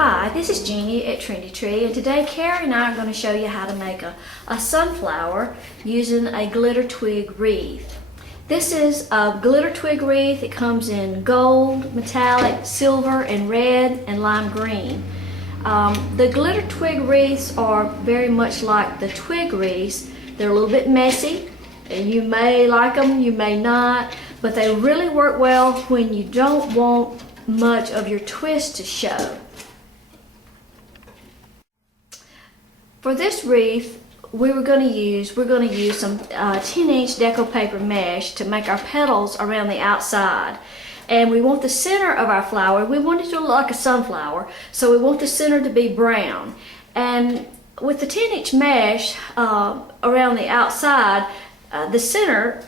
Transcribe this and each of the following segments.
Hi, this is Jeannie at Trendy, and today Carrie and I are going to show you how to make a sunflower using a glitter twig wreath. This is a glitter twig wreath. It comes in gold, metallic, silver, and red, and lime green. The glitter twig wreaths are very much like the twig wreaths. They're a little bit messy. You may like them, you may not, but they really work well when you don't want much of your twist to show. For this wreath, we're going to use some 10-inch Deco paper mesh to make our petals around the outside. And we want the center of our flower, we want it to look like a sunflower, so we want the center to be brown. And with the 10-inch mesh around the outside, the center,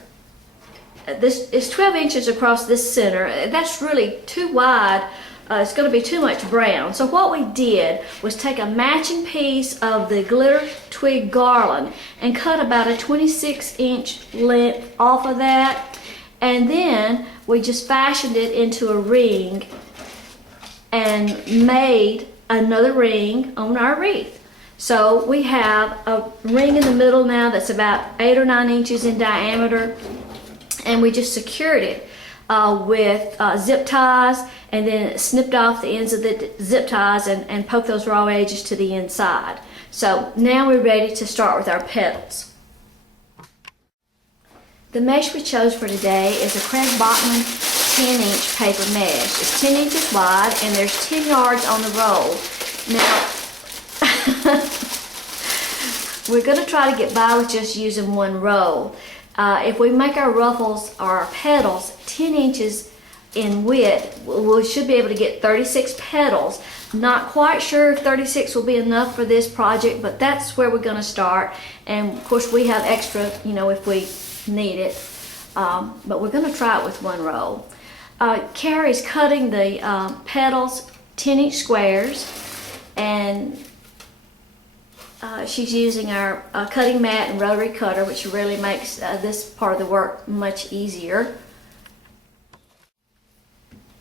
this is 12 inches across this center. That's really too wide. It's going to be too much brown. So what we did was take a matching piece of the glitter twig garland and cut about a 26-inch length off of that, and then we just fashioned it into a ring and made another ring on our wreath. So we have a ring in the middle now that's about 8 or 9 inches in diameter, and we just secured it with zip ties, and then snipped off the ends of the zip ties and poked those raw edges to the inside. So now we're ready to start with our petals. The mesh we chose for today is a Craig Bachman 10-inch paper mesh. It's 10 inches wide and there's 10 yards on the roll. Now, we're going to try to get by with just using one roll. If we make our ruffles or our petals 10 inches in width, we should be able to get 36 petals. Not quite sure if 36 will be enough for this project, but that's where we're going to start. And of course we have extra, if we need it. But we're going to try it with one roll. Carrie's cutting the petals 10-inch squares, and she's using our cutting mat and rotary cutter, which really makes this part of the work much easier.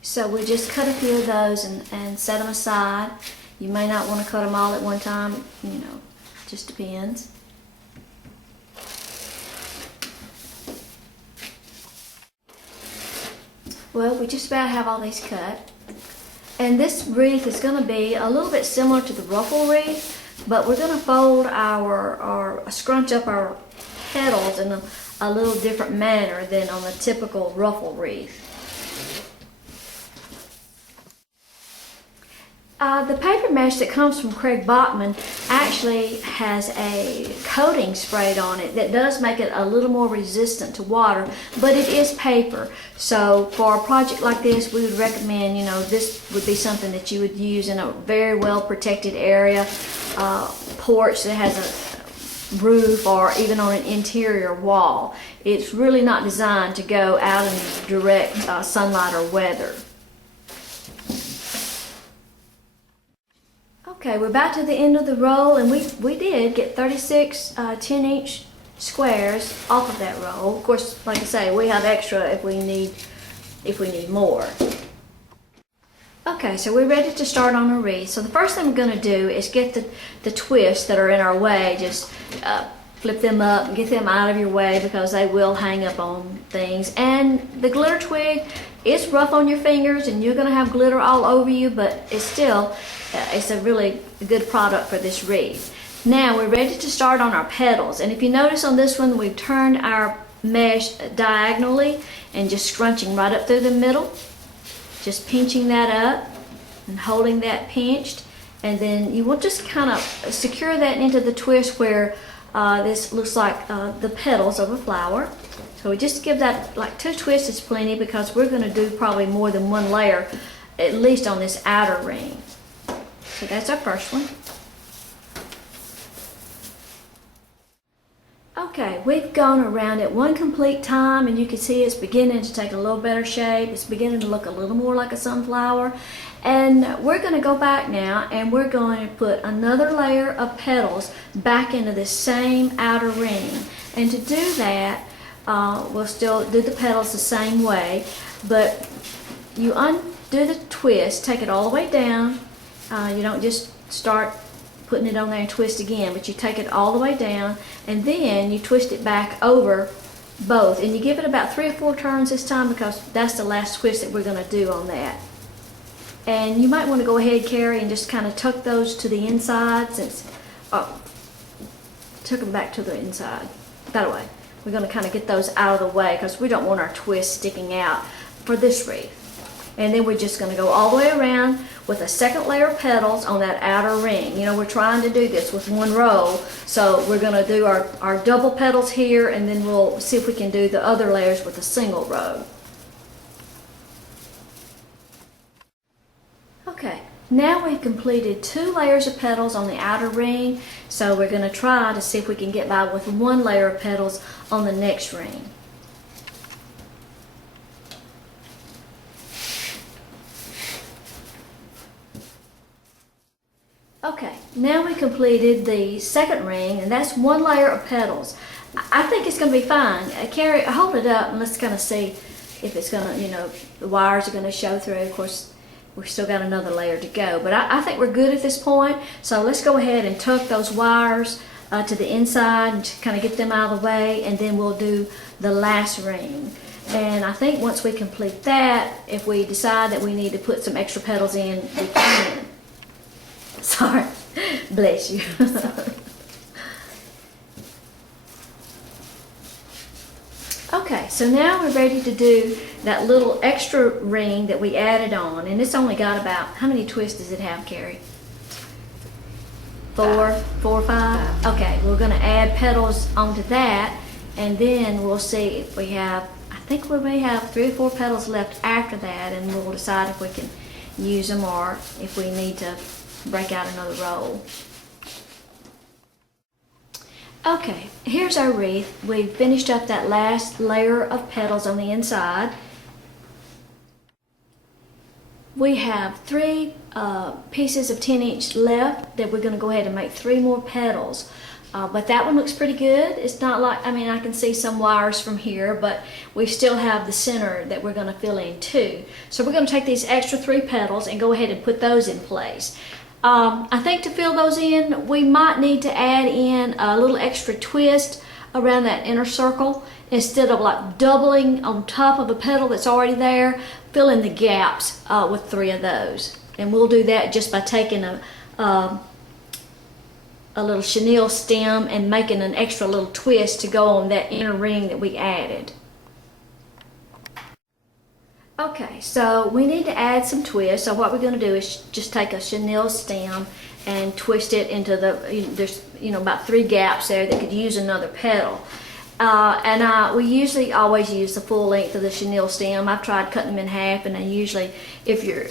So we just cut a few of those and set them aside. You may not want to cut them all at one time, just depends. Well, we just about have all these cut. And this wreath is going to be a little bit similar to the ruffle wreath, but we're going to fold or scrunch up our petals in a little different manner than on the typical ruffle wreath. The paper mesh that comes from Craig Bachman actually has a coating sprayed on it that does make it a little more resistant to water, but it is paper. So for a project like this, we would recommend, this would be something that you would use in a very well protected area, porch that has a roof, or even on an interior wall. It's really not designed to go out in direct sunlight or weather. Okay, we're about to the end of the roll, and we did get 36 10-inch squares off of that roll. Of course, like I say, we have extra if we need more. Okay, so we're ready to start on a wreath. So the first thing we're going to do is get the twists that are in our way. Just flip them up and get them out of your way, because they will hang up on things. And the glitter twig is rough on your fingers, and you're going to have glitter all over you, but it's a really good product for this wreath. Now we're ready to start on our petals, and if you notice on this one, we've turned our mesh diagonally and just scrunching right up through the middle, just pinching that up and holding that pinched, and then you will just kind of secure that into the twist where this looks like the petals of a flower. So we just give that like 2 twists is plenty, because we're going to do probably more than one layer, at least on this outer ring. So that's our first one. Okay, we've gone around it one complete time, and you can see it's beginning to take a little better shape. It's beginning to look a little more like a sunflower. And we're going to go back now, and we're going to put another layer of petals back into this same outer ring. And to do that, we'll still do the petals the same way, but you undo the twist, take it all the way down, You don't just start putting it on there and twist again, but you take it all the way down and then you twist it back over both, and you give it about 3 or 4 turns this time because that's the last twist that we're going to do on that. And you might want to go ahead, Carrie, and just kind of tuck those to the inside, since tuck them back to the inside. That way, we're going to kind of get those out of the way because we don't want our twist sticking out for this wreath. And then we're just going to go all the way around with a second layer of petals on that outer ring. You know, we're trying to do this with one row, so we're going to do our double petals here, and then we'll see if we can do the other layers with a single row. Okay, now we've completed 2 layers of petals on the outer ring, so we're going to try to see if we can get by with 1 layer of petals on the next ring. Okay, now we completed the second ring, and that's 1 layer of petals. I think it's going to be fine. Carrie, hold it up and let's kind of see if it's going to, you know, the wires are going to show through. Of course, we've still got another layer to go, but I think we're good at this point. So let's go ahead and tuck those wires to the inside and kind of get them out of the way, and then we'll do the last ring. And I think once we complete that, if we decide that we need to put some extra petals in, we can. Sorry, bless you. Okay, so now we're ready to do that little extra ring that we added on, and it's only got about, how many twists does it have, Carrie? 4 or 5? Okay, we're going to add petals onto that, and then we'll see if we have, I think we may have 3 or 4 petals left after that, and we'll decide if we can use them or if we need to break out another roll. Okay, here's our wreath. We've finished up that last layer of petals on the inside. We have 3 pieces of 10-inch left that we're going to go ahead and make 3 more petals. But that one looks pretty good. It's not like, I mean, I can see some wires from here, but we still have the center that we're going to fill in too. So we're going to take these extra 3 petals and go ahead and put those in place. I think to fill those in, we might need to add in a little extra twist around that inner circle. Instead of like doubling on top of a petal that's already there, fill in the gaps with 3 of those. And we'll do that just by taking a little chenille stem and making an extra little twist to go on that inner ring that we added. Okay, so we need to add some twists. So what we're going to do is just take a chenille stem and twist it into the, there's about 3 gaps there that could use another petal. We usually always use the full length of the chenille stem. I've tried cutting them in half, and then usually if your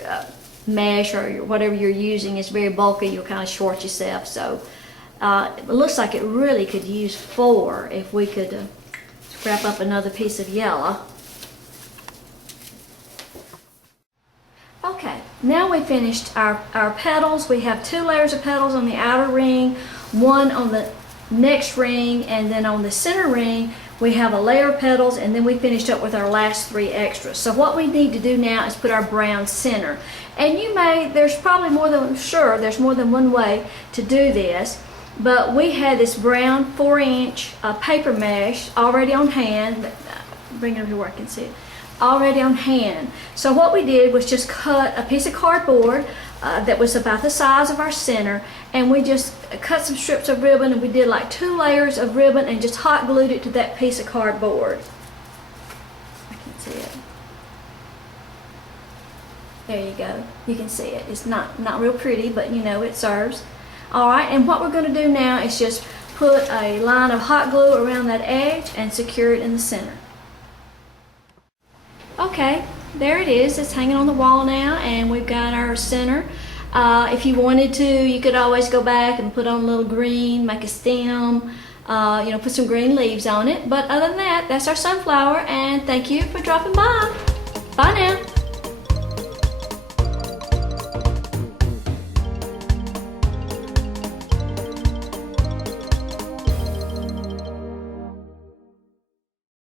mesh or whatever you're using is very bulky, you'll kind of short yourself. So it looks like it really could use 4 if we could scrap up another piece of yellow. Okay, now we finished our petals. We have 2 layers of petals on the outer ring, 1 on the next ring, and then on the center ring we have a layer of petals, and then we finished up with our last 3 extras. So what we need to do now is put our brown center. And there's probably more than, there's more than one way to do this, but we had this brown 4-inch paper mesh already on hand. Bring it over here where I can see it. Already on hand. So what we did was just cut a piece of cardboard that was about the size of our center, and we just cut some strips of ribbon, and we did like 2 layers of ribbon and just hot glued it to that piece of cardboard. I can see it. There you go. You can see it. It's not real pretty, but it serves. Alright, and what we're going to do now is just put a line of hot glue around that edge and secure it in the center. Okay, there it is. It's hanging on the wall now, and we've got our center. If you wanted to, you could always go back and put on a little green, make a stem, put some green leaves on it. But other than that, that's our sunflower, and thank you for dropping by. Bye now.